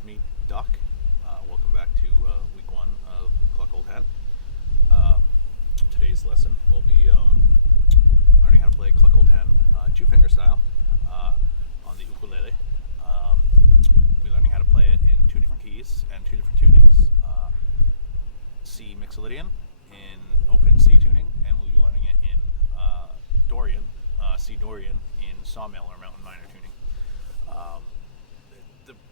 It's me, Duck. Welcome back to week one of Cluck Today's lesson will be learning how to play Cluck two-finger style on the ukulele. We'll be learning how to play it in two different keys and two different tunings. C Mixolydian in open C tuning, and we'll be learning it in Dorian, C Dorian in sawmill or mountain minor tuning.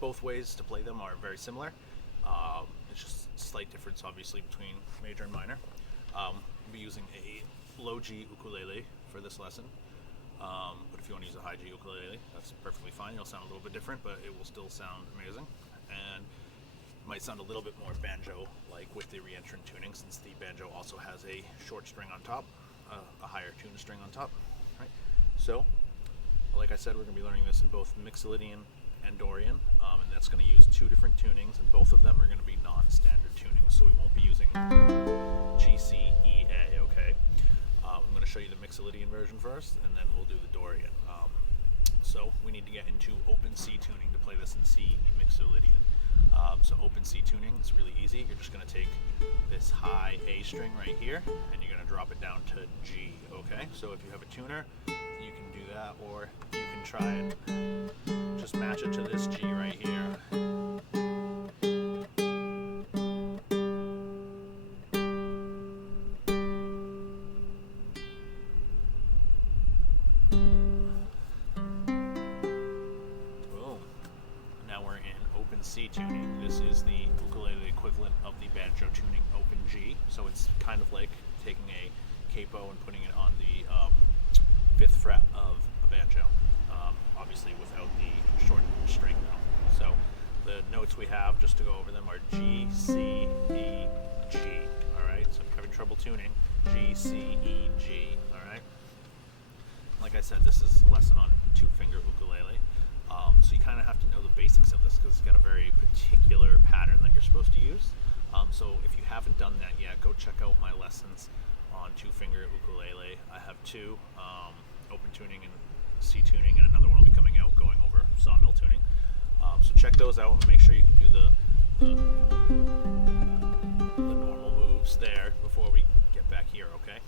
Both ways to play them are very similar. It's just a slight difference, obviously, between major and minor. We'll be using a low G ukulele for this lesson. But if you want to use a high G ukulele, that's perfectly fine. It'll sound a little bit different, but it will still sound amazing. And it might sound a little bit more banjo-like with the re-entrant tuning, since the banjo also has a short string on top, a higher tuned string on top. Right? So, like I said, we're going to be learning this in both Mixolydian and Dorian, and that's going to use two different tunings, and both of them are going to be non-standard tunings, so we won't be using G, C, E, A, okay? I'm going to show you the Mixolydian version first, and then we'll do the Dorian. So we need to get into open C tuning to play this in C Mixolydian. So open C tuning is really easy. You're just going to take this high A string right here, and you're going to drop it down to G, okay? So if you have a tuner, you can do that, or you can try and just match it to this G right here. Boom. Now we're in open C tuning. This is the ukulele equivalent of the banjo tuning open G. So it's kind of like taking a capo and putting it on the 5th fret of a banjo. Obviously without the short string though. So the notes we have, just to go over them, are G, C, E, G. Alright, so if you're having trouble tuning, G, C, E, G. Alright. Like I said, this is a lesson on two-finger ukulele. So you kind of have to know the basics of this, because it's got a very particular pattern that you're supposed to use. So if you haven't done that yet, go check out my lessons on two-finger ukulele. I have two, open tuning and C tuning, and another one will be coming out going over sawmill tuning. So check those out and make sure you can do the normal moves there before we get back here, okay?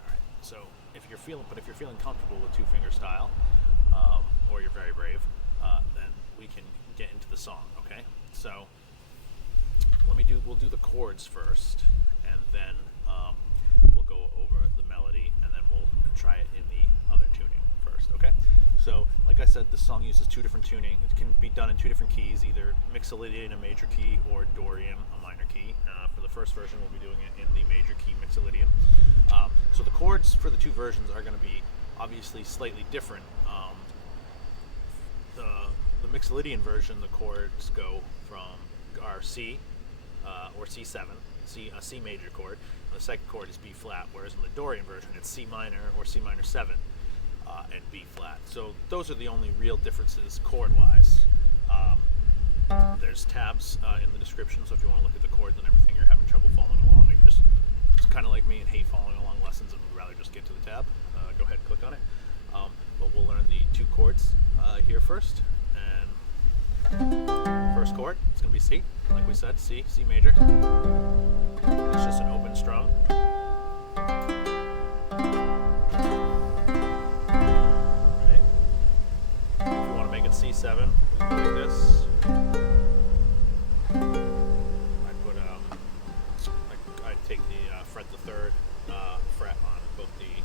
Alright, so if you're feeling comfortable with two-finger style, or you're very brave, then we can get into the song, okay? So we'll do the chords first, and then we'll go over the melody, and then we'll try it in the other tuning first, okay? So, like I said, the song uses two different tuning. It can be done in two different keys, either Mixolydian, a major key, or Dorian, a minor key. For the first version, we'll be doing it in the major key Mixolydian. So the chords for the two versions are going to be obviously slightly different. The Mixolydian version, the chords go from our C, or C7, a C major chord. The second chord is B flat, whereas in the Dorian version, it's C minor or C minor 7 and B flat. So those are the only real differences chord-wise. There's tabs in the description, so if you want to look at the chords and everything, you're having trouble following along, you just, it's kind of like me and hate following along lessons and would rather just get to the tab, go ahead and click on it. But we'll learn the two chords here first. And first chord, it's going to be C, like we said, C major. It's just an open strum. Right. If you want to make it C7, we can do this. I take the fret the third fret on both the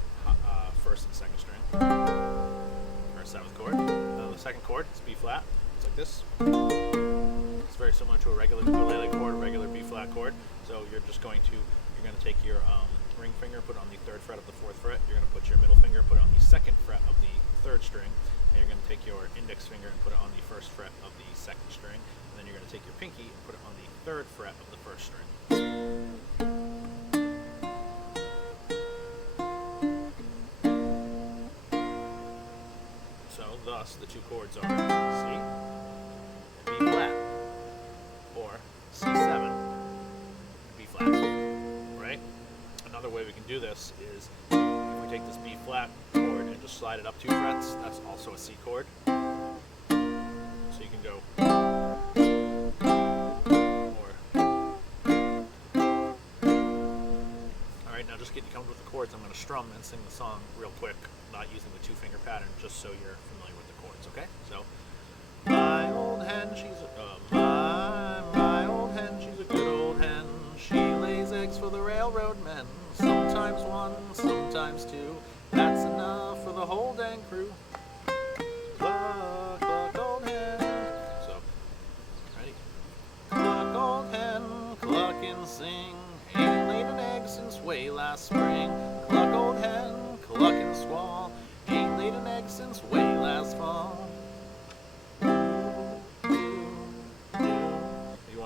first and second string. Or 7th chord. The second chord is B flat. It's like this. It's very similar to a regular ukulele chord, a regular B flat chord. So you're going to take your ring finger, put it on the 3rd fret of the 4th fret. You're going to put your middle finger, put it on the 2nd fret of the 3rd string, and you're going to take your index finger and put it on the 1st fret of the 2nd string, and then you're going to take your pinky and put it on the 3rd fret of the 1st string. So thus the two chords are C and B flat, or C7 and B flat, right? Another way we can do this is if we take this B flat chord and just slide it up 2 frets, that's also a C chord. So you can go Alright, now just getting comfortable with the chords, I'm going to strum and sing the song real quick, not using the two-finger pattern, just so you're familiar with the chords, okay? So, my old hen, she's my old hen, she's a good old hen. She lays eggs for the railroad men. Sometimes one, sometimes two. That's enough for the whole dang crew. Cluck, cluck, old hen. So, ready? Cluck, old hen, cluck and sing. Ain't laid an egg since way last spring. Cluck, old hen, cluck and squall. Ain't laid an egg since way last fall.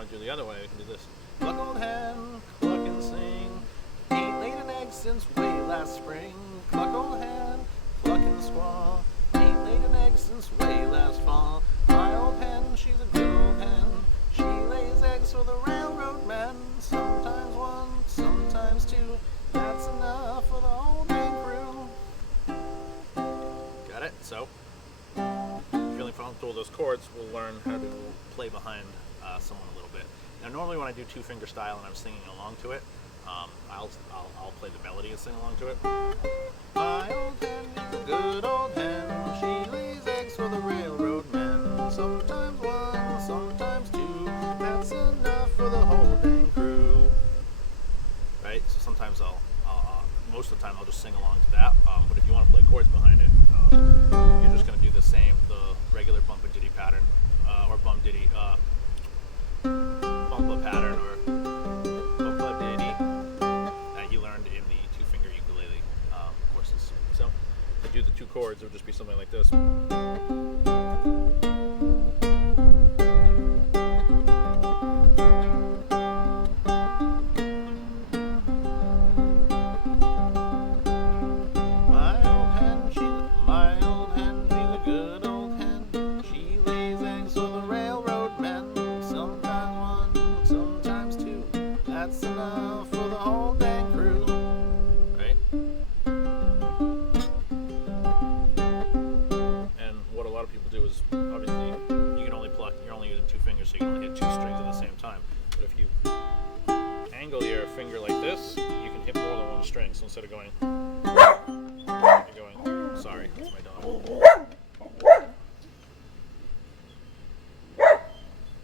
Do the other way, we can do this. Cluck, old hen, cluck and sing. Ain't laid an egg since way last spring. Cluck, old hen, cluck and squall. Ain't laid an egg since way last fall. My old hen, she's a good old hen. She lays eggs for the railroad men. Sometimes one, sometimes two. That's enough for the whole dang crew. Got it? So, feeling comfortable with those chords, we'll learn how to play behind someone a little bit. Now, normally when I do two-finger style and I'm singing along to it, I'll play the melody and sing along to it. My old hen is a good old hen. She lays eggs for the railroad men. Sometimes one, sometimes two. That's enough for the whole dang crew. Right? So sometimes most of the time I'll just sing along to that. But if you want to play chords behind it, you're just going to do the regular bumpa-diddy pattern, or bum-diddy, bumpa pattern, or bumpa-diddy that you learned in the two-finger ukulele courses. So, to do the two chords, it would just be something like this. That's enough for the whole dang crew. Right? And what a lot of people do is, obviously, you can only pluck, you're only using two fingers, so you can only hit two strings at the same time. But if you angle your finger like this, you can hit more than one string. So instead of going, you're going, sorry, that's my dog.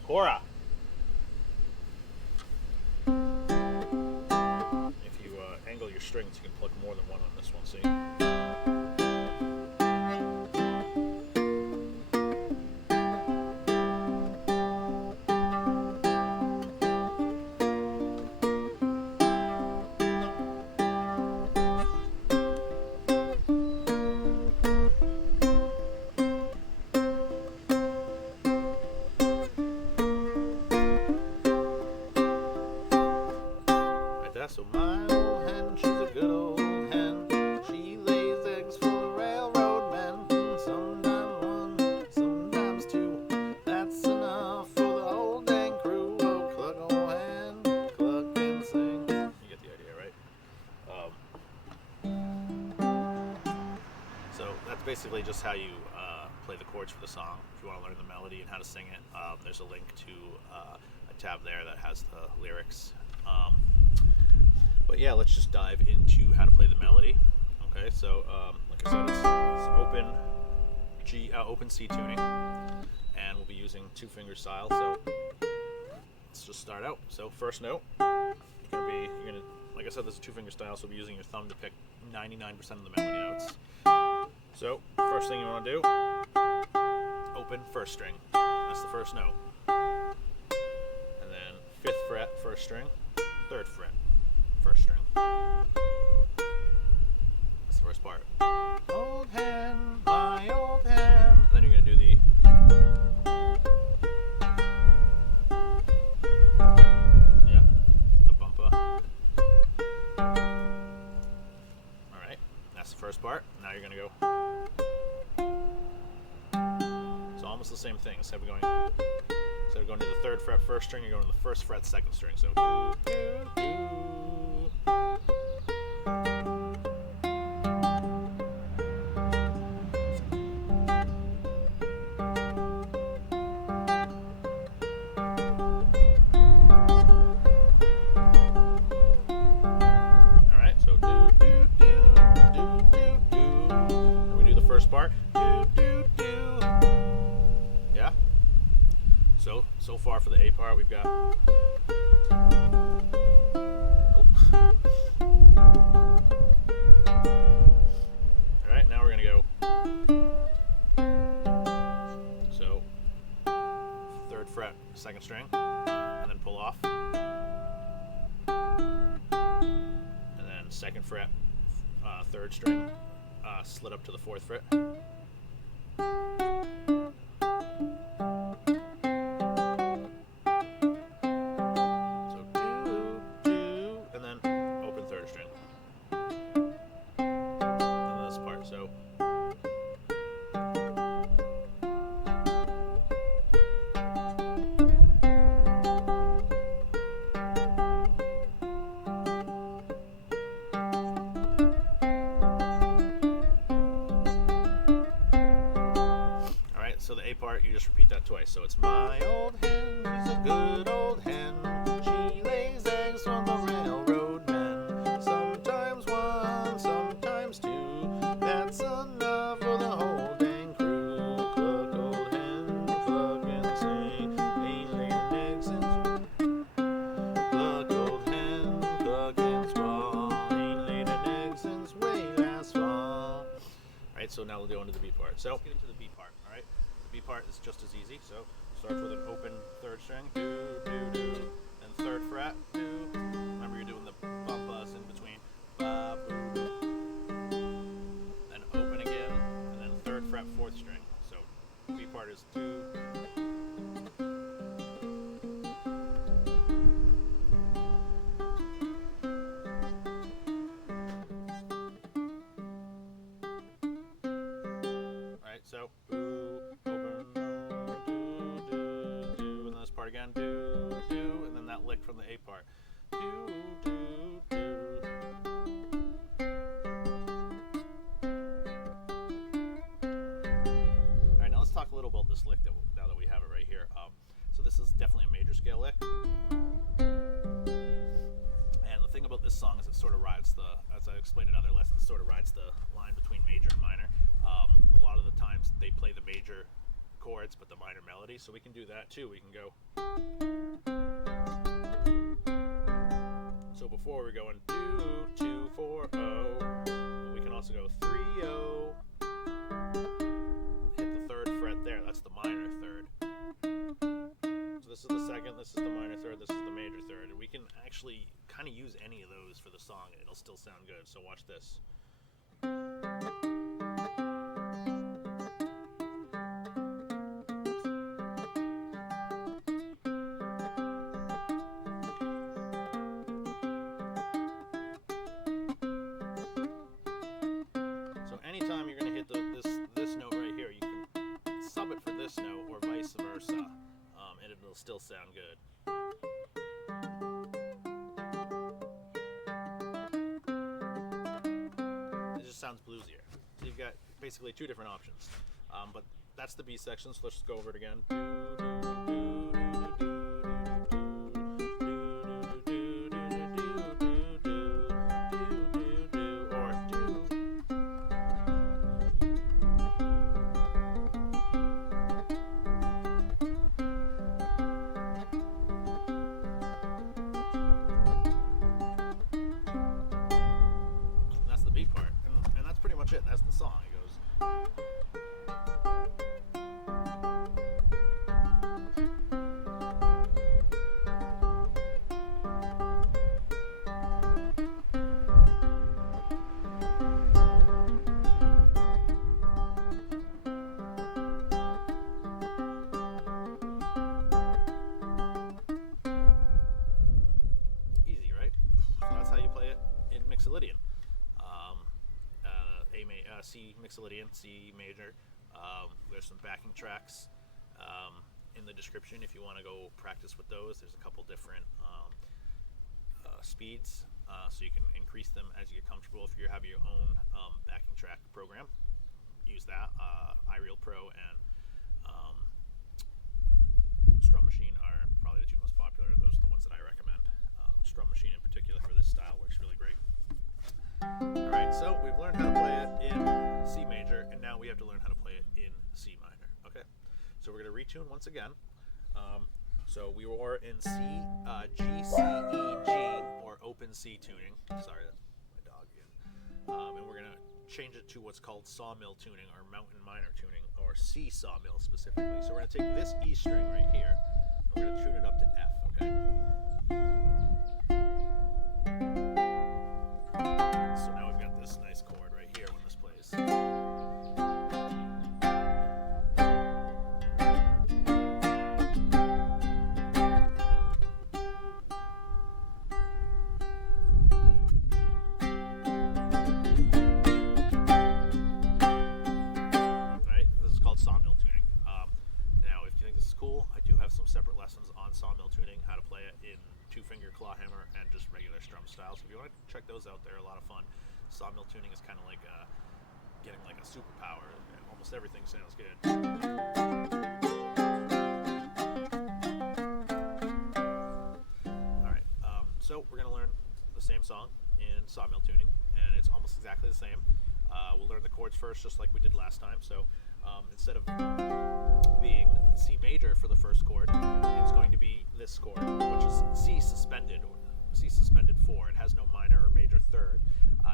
Cora! Angle your strings, you can pluck more than one on this one, see? Like that, so my old hen, she's a good old hen. She lays eggs for the railroad men. Sometimes one, sometimes two. That's enough for the whole dang crew. Oh, cluck, old hen, cluck and sing. You get the idea, right? So that's basically just how you play the chords for the song. If you want to learn the melody and how to sing it, there's a link to a tab there that has the lyrics. But yeah, let's just dive into how to play the melody. Okay, so like I said, it's open C tuning, and we'll be using two-finger style. So let's just start out. So first note, you're gonna, like I said, this is two-finger style, so we'll be using your thumb to pick 99% of the melody notes. So first thing you want to do, open first string. That's the first note, and then 5th fret, first string, 3rd fret, first string. That's the first part. Old hen, my old hen. And then you're going to do the bumpa. Alright, that's the first part. Now you're going to go. So almost the same thing. Instead of going to the 3rd fret first string, you're going to the 1st fret 2nd string. So Alright, so so far for the A part, we've got. Oh. All right, now we're gonna go. So, 3rd fret, 2nd string, and then pull off, and then 2nd fret, 3rd string, slid up to the 4th fret. So the A part, you just repeat that twice. So it's my old hen, she's a good old hen. She lays eggs on the railroad men. Sometimes 1, sometimes 2. That's enough for the whole dang crew. Cluck, old hen, cluck and sing. Ain't laid an egg since. Cluck, old hen, cluck and squall. Ain't laid an egg since way last fall. Alright, so now we'll go into the B part. So let's get into the B part, alright? B part is just as easy, so starts with an open 3rd string, do, do, do, and 3rd fret, do. Remember you're doing the bump buzz in between, ba, boo, boo. Then open again, and then 3rd fret, 4th string. So B part is do. Alright, so boo. Again, do, do, and then that lick from the A part. Do, do, do. Alright, now let's talk a little about this lick now that we have it right here. So this is definitely a major scale lick. And the thing about this song is it sort of rides the, as I explained in other lessons, it sort of rides the line between major and minor. A lot of the times they play the major chords but the minor melody, so we can do that too. We can go. So before we're going do, 2, 4, oh, we can also go 3, oh, hit the 3rd fret there, that's the minor 3rd. So this is the 2nd, this is the minor 3rd, this is the major 3rd, and we can actually kind of use any of those for the song and it'll still sound good. So watch this. Anytime you're going to hit this note right here, you can sub it for this note or vice versa, and it'll still sound good. It just sounds bluesier. So you've got basically 2 different options. But that's the B section, so let's just go over it again. It. That's the song. It goes. Easy, right? So that's how you play it in Mixolydian. C Mixolydian, C major. There's some backing tracks in the description if you want to go practice with those. There's a couple different speeds, so you can increase them as you get comfortable. If you have your own backing track program, use that. iReal Pro and Strum Machine are probably the 2 most popular. Those are the ones that I recommend. Strum Machine in particular for this style works really great. Alright, so we've learned how to play it in C major, and now we have to learn how to play it in C minor. Okay, so we're going to retune once again. So we were in C, G, C, E, G, or open C tuning. Sorry, that's my dog again. And we're going to change it to what's called sawmill tuning or mountain minor tuning, or C sawmill specifically. So we're going to take this E string right here, and we're going to tune it up to F, okay? So now we've got this nice chord right here when this plays. Sawmill tuning. Now, if you think this is cool, I do have some separate lessons on sawmill tuning, how to play it in two-finger claw hammer and just regular strum style. So if you want to check those out, they're a lot of fun. Sawmill tuning is kind of like getting like a superpower. Almost everything sounds good. All right, so we're going to learn the same song in sawmill tuning, and it's almost exactly the same. We'll learn the chords first, just like we did last time. So instead of being C major for the first chord, it's going to be this chord, which is C suspended, or C suspended 4. It has no minor or major third.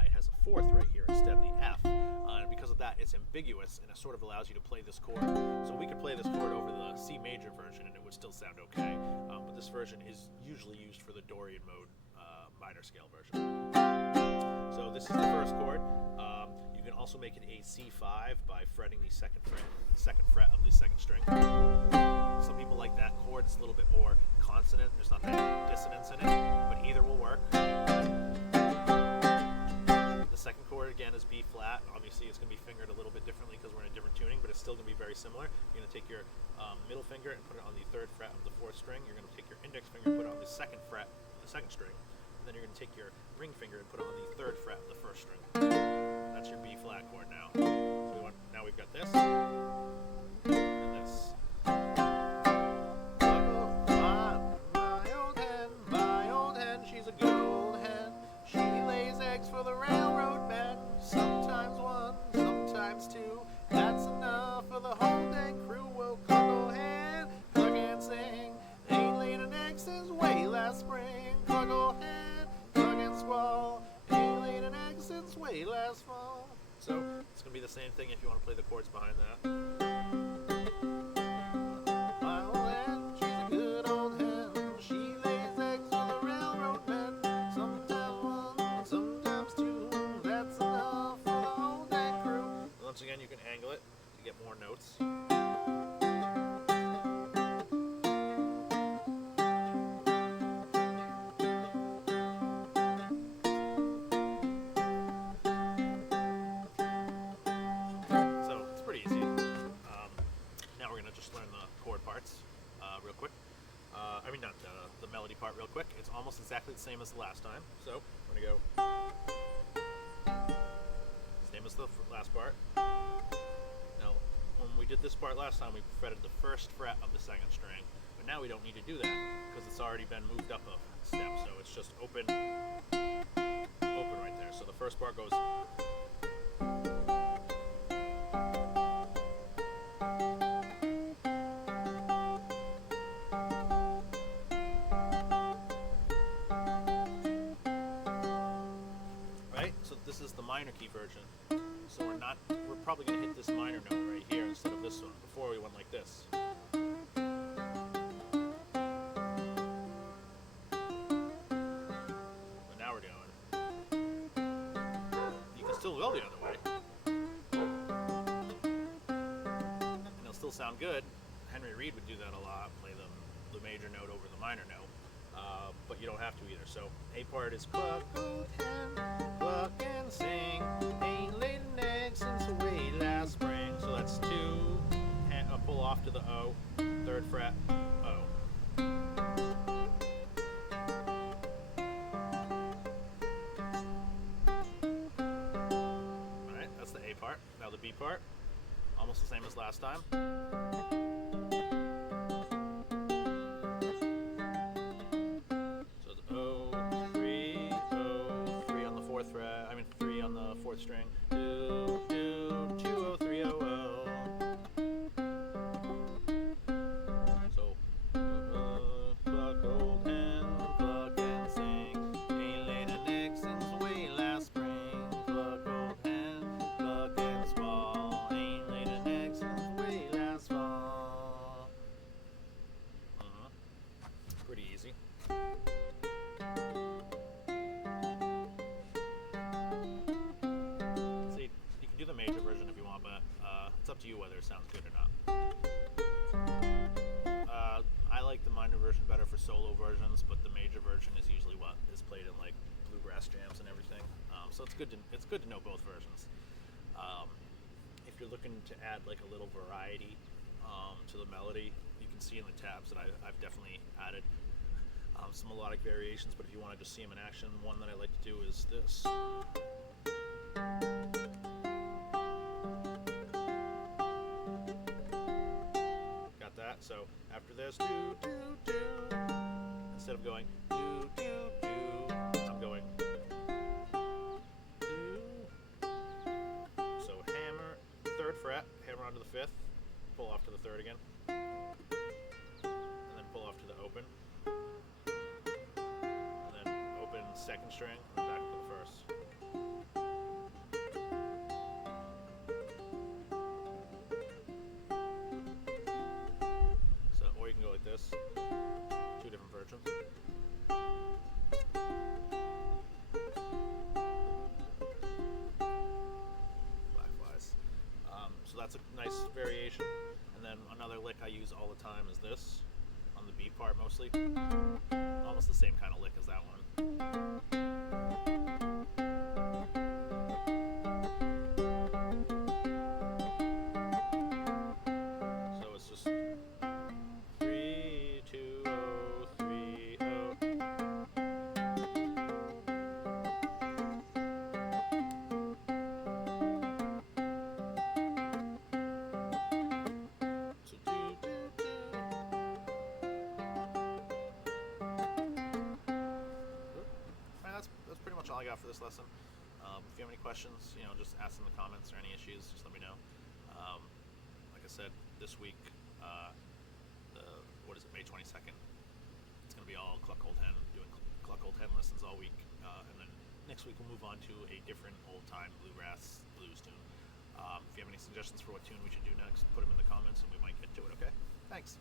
It has a fourth right here instead of the F. And because of that, it's ambiguous, and it sort of allows you to play this chord. So we could play this chord over the C major version, and it would still sound okay. But this version is usually used for the Dorian mode minor scale version. So this is the first chord. You can also make it a C5 by fretting the second fret of the second string. Some people like that chord. It's a little bit more consonant. There's not that dissonance in it, but either will work. The second chord again is B flat. Obviously it's going to be fingered a little bit differently because we're in a different tuning, but it's still going to be very similar. You're going to take your middle finger and put it on the third fret of the fourth string. You're going to take your index finger and put it on the second fret of the second string. And then you're going to take your ring finger and put it on the third fret of the first string. That's your B flat chord now. So now we've got this and this. My old hen, she's a good old hen. She lays eggs for the railroad men. Sometimes one, sometimes two. That's enough for the whole dang crew. Well, cluck, old hen, cluck and sing. They ain't laid an egg since way last spring. Cluck, old hen, cluck and squall. Ain't laid an egg since way last fall. So it's going to be the same thing if you want to play the chords behind that. My old hen, she's a good old hen. She lays eggs for the railroad men. Sometimes one, sometimes two. That's enough for the whole dang crew. Once again, you can angle it to get more notes. Real quick. I mean, not the melody part real quick. It's almost exactly the same as the last time. So we're going to go same as the last part. Now, when we did this part last time, we fretted the first fret of the second string. But now we don't need to do that because it's already been moved up a step. So it's just open right there. So the first part goes. This is the minor key version, so we're probably going to hit this minor note right here instead of this one. Before we went like this. But now we're doing. You can still go the other way. And it'll still sound good. Henry Reed would do that a lot, play the major note over the minor note. But you don't have to either. So A part is cluck, old hen, cluck and sing. Ain't laid an egg since way last spring. So that's 2, pull off to the O, third fret, O. Alright, that's the A part. Now the B part, almost the same as last time. String 2 2 2 0 3 0 0. So minor version better for solo versions, but the major version is usually what is played in like bluegrass jams and everything. So it's good to know both versions. If you're looking to add like a little variety to the melody, you can see in the tabs that I've definitely added some melodic variations. But if you want to just see them in action, one that I like to do is this. Got that? So after this, do do do, instead of going do do do, I'm going do. So hammer, 3rd fret, hammer onto the 5th, pull off to the 3rd again, and then pull off to the open, and then open 2nd string, and then back to the 1st. Or you can go like this. 2 different versions. Black flies. So that's a nice variation. And then another lick I use all the time is this, on the B part mostly. Almost the same kind of lick as that one. So it's just 3 2 0 3 0. So do do do. Alright, that's pretty much all I got for this lesson. If you have any questions, just ask in the comments, or any issues, just let me know. Like I said, this week, May 22nd, it's going to be all Cluck Old Hen, doing Cluck Old Hen lessons all week, and then next week we'll move on to a different old-time bluegrass blues tune. If you have any suggestions for what tune we should do next, put them in the comments and we might get to it, okay?